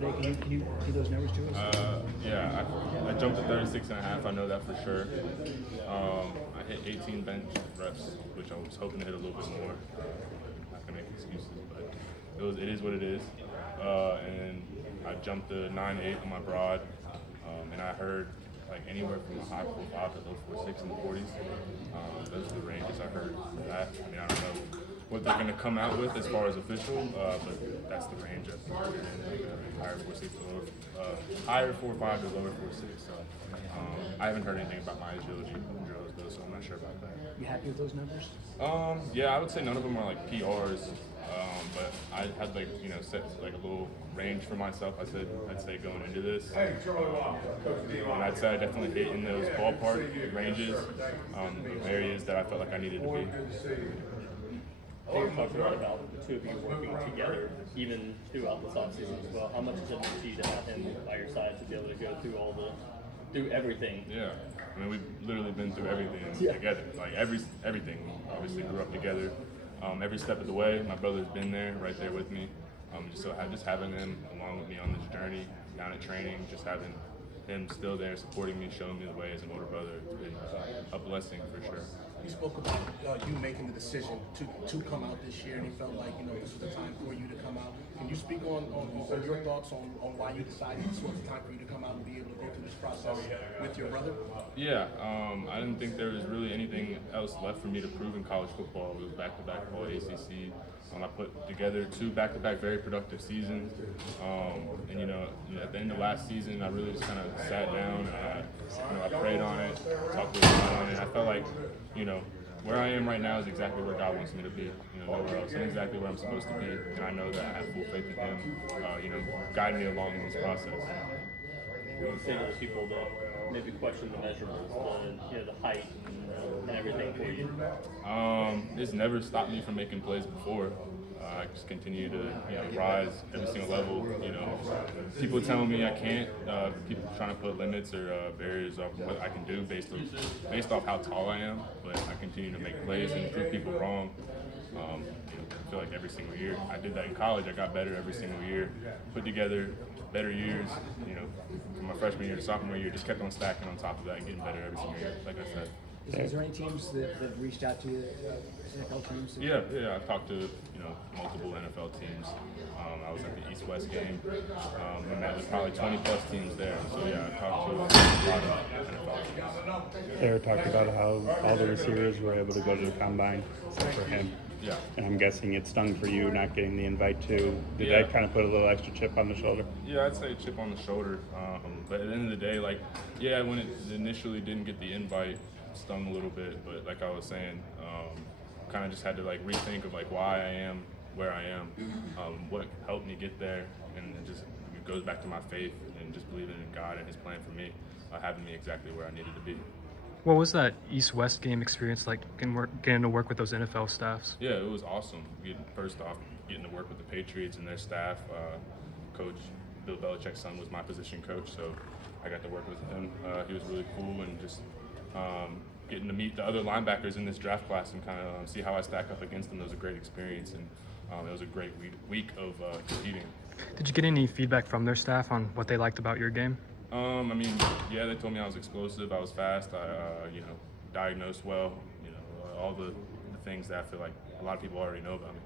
Can you see those numbers to us? Yeah, I jumped to 36.5. I know that for sure. I hit 18 bench reps, which I was hoping to hit a little bit more. Not gonna make excuses, but it is what it is. And I jumped to 9.8 on my broad, and I heard like anywhere from a high 4.5 to low 4.6 in the 40s. Those are the ranges I heard for that. I mean, I don't know what they're going to come out with as far as official, but that's the range I think they're in, like higher 4.6 to lower, higher 4.5 to lower 4.6. So I haven't heard anything about my agility drills though, so I'm not sure about that. You happy with those numbers? Yeah, I would say none of them are like PRs, but I had set like a little range for myself. I'd say going into this, and I'd say I definitely hit in those ballpark ranges, of areas that I felt like I needed to be. You talked a lot about the two of you working together, even throughout this offseason as well. How much does it mean to you to have him by your side to be able to go through everything? Yeah, I mean we've literally been through everything together. Like everything. Obviously grew up together. Every step of the way, my brother's been there, right there with me. Just having him along with me on this journey, down at training, just having him still there supporting me, showing me the way as an older brother, it's been a blessing for sure. You spoke about you making the decision to come out this year, and he felt like this was the time for you to come out. Can you speak on your thoughts on why you decided this was the time for you to come out and be able to go through this process with your brother? Yeah, I didn't think there was really anything else left for me to prove in college football. It was back-to-back all ACC. I put together 2 back-to-back very productive seasons, and at the end of last season, I really just kind of sat down and I prayed on it, talked with God on it. I felt like, where I am right now is exactly where God wants me to be. Nowhere else. I'm exactly where I'm supposed to be, and I know that I have full faith in Him. Guiding me along in this process. What would you say to the people that maybe question the measurables, the height and everything for you? It's never stopped me from making plays before. I just continue to rise every single level. People telling me I can't. People trying to put limits or barriers on what I can do based off how tall I am. But I continue to make plays and prove people wrong. I feel like every single year. I did that in college. I got better every single year. Put together better years. From my freshman year to sophomore year, just kept on stacking on top of that and getting better every single year. Like I said. Is there any teams that reached out to you, NFL teams? Yeah, I've talked to multiple NFL teams. I was at the East-West game, and that was probably 20 plus teams there. So yeah, I talked to a lot of NFL teams. Eric talked about how all the receivers were able to go to the combine for him. Yeah. And I'm guessing it stung for you not getting the invite too. Did that kind of put a little extra chip on the shoulder? Yeah, I'd say a chip on the shoulder. But at the end of the day, when it initially didn't get the invite, stung a little bit, but like I was saying, kind of just had to rethink of why I am where I am, what helped me get there, and it goes back to my faith and just believing in God and His plan for me, having me exactly where I needed to be. What was that East-West game experience like, getting to work with those NFL staffs? Yeah, it was awesome. First off, getting to work with the Patriots and their staff. Coach Bill Belichick's son was my position coach, so I got to work with him. He was really cool, and just getting to meet the other linebackers in this draft class and kind of see how I stack up against them. It was a great experience, and it was a great week of competing. Did you get any feedback from their staff on what they liked about your game? They told me I was explosive, I was fast, I diagnosed well, all the things that I feel like a lot of people already know about me.